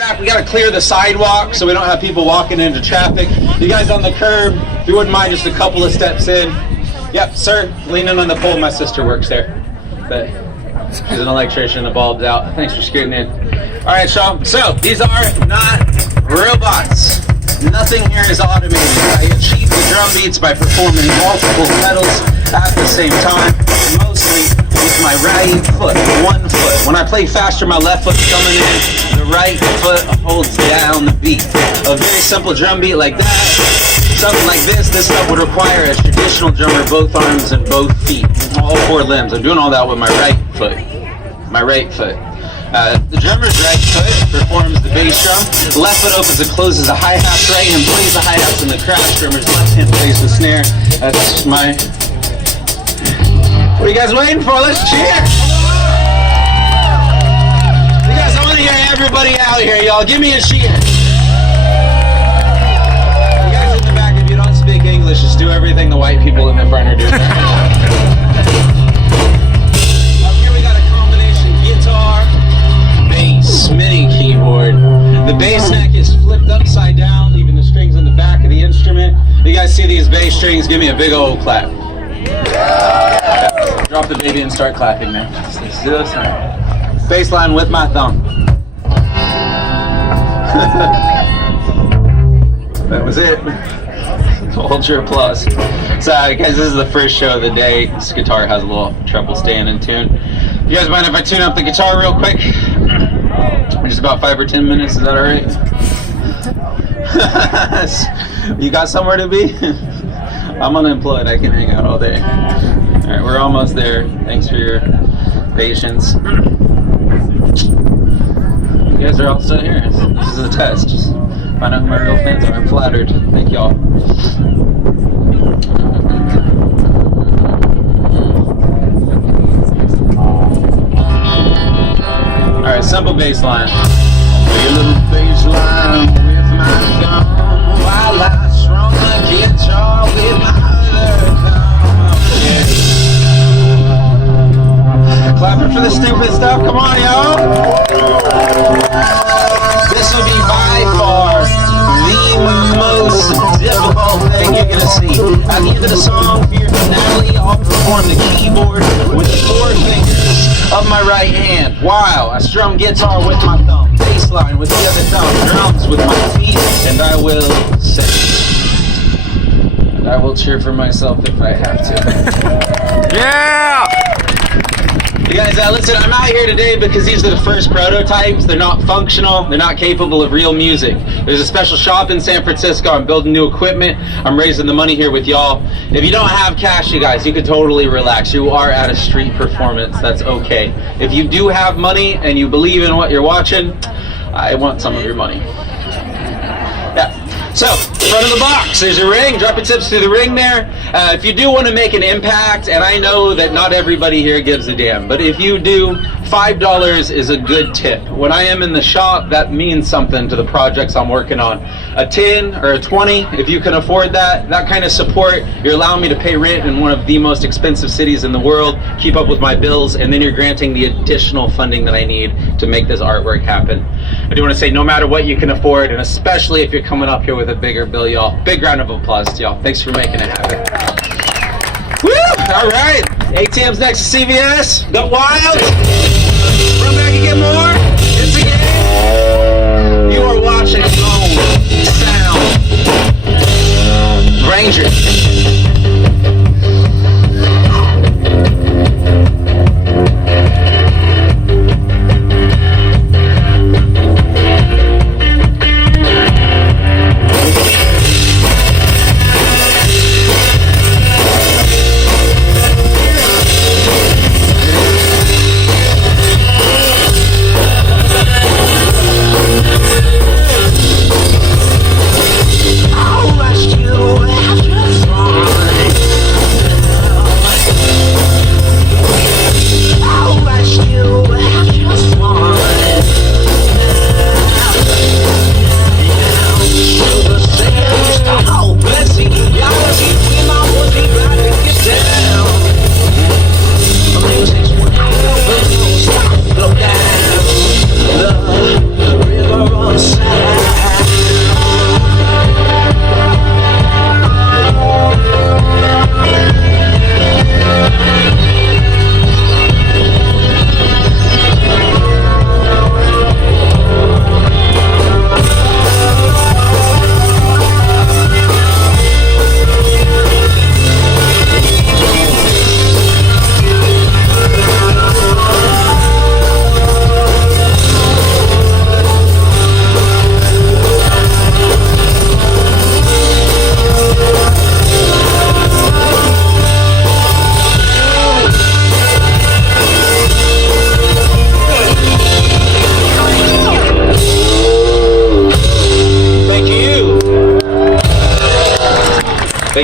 back, we gotta clear the sidewalk so we don't have people walking into traffic. You guys on the curb, if you wouldn't mind just a couple of steps in. Yep, sir, leaning on the pole. My sister works there. But she's an electrician, the bulb's out. Thanks for scooting in. All right, Sean. So, these are not robots. Nothing here is automated. I achieve the drum beats by performing multiple pedals at the same time, mostly with my right foot, one foot. When I play faster, my left foot's coming in. The right foot holds down the beat. A very simple drum beat like that, something like this stuff would require a traditional drummer, both arms and both feet, all four limbs. I'm doing all that with my right foot. My right foot. The drummer's right foot performs the bass drum. Left foot opens and closes the hi-hats. Right hand plays the hi-hats in the crash. Drummer's left hand plays the snare. That's my... What are you guys waiting for? Let's cheer! You guys, I want to hear everybody out here, y'all. Give me a cheer. You guys in the back, if you don't speak English, just do everything the white people in the front are doing. MIDI keyboard. The bass neck is flipped upside down, leaving the strings in the back of the instrument. You guys see these bass strings? Give me a big old clap. Drop the baby and start clapping, man. Let's do this. Bass line with my thumb. That was it. Hold your applause. So, guys, this is the first show of the day. This guitar has a little trouble staying in tune. You guys mind if I tune up the guitar real quick? Just about 5 or 10 minutes, is that alright? You got somewhere to be? I'm unemployed, I can hang out all day. Alright, we're almost there. Thanks for your patience. You guys are all set here. This is a test. Just find out who my real fans are. I'm flattered. Thank y'all. Alright, simple bass line. A little bass line with my thumb while I strum the guitar with my other thumb. Yeah. Clapping for the stupid stuff. Come on, y'all. This will be by far the most difficult thing you're gonna see. At the end of the song, for your finale, I'll perform the keyboard with the 4 fingers of my right hand while I strum guitar with my thumb, bass line with the other thumb, drums with my feet, and I will sing. And I will cheer for myself if I have to. Yeah! You guys, listen, I'm out here today because these are the first prototypes. They're not functional. They're not capable of real music. There's a special shop in San Francisco. I'm building new equipment. I'm raising the money here with y'all. If you don't have cash, you guys, you can totally relax. You are at a street performance. That's okay. If you do have money and you believe in what you're watching, I want some of your money. Yeah. So, front of the box, there's a ring. Drop your tips through the ring there. If you do want to make an impact, and I know that not everybody here gives a damn, but if you do, $5 is a good tip. When I am in the shop, that means something to the projects I'm working on. A 10 or a 20, if you can afford that kind of support, you're allowing me to pay rent in one of the most expensive cities in the world, keep up with my bills, and then you're granting the additional funding that I need to make this artwork happen. I do want to say, no matter what you can afford, and especially if you're coming up here with a bigger bill, y'all, big round of applause to y'all. Thanks for making it happen. Woo! All right, ATM's next to CVS. Go wild. Run back and get more. It's a game. You are watching Home Sound Ranger.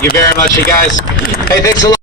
you very much, you guys. Hey, thanks a lot.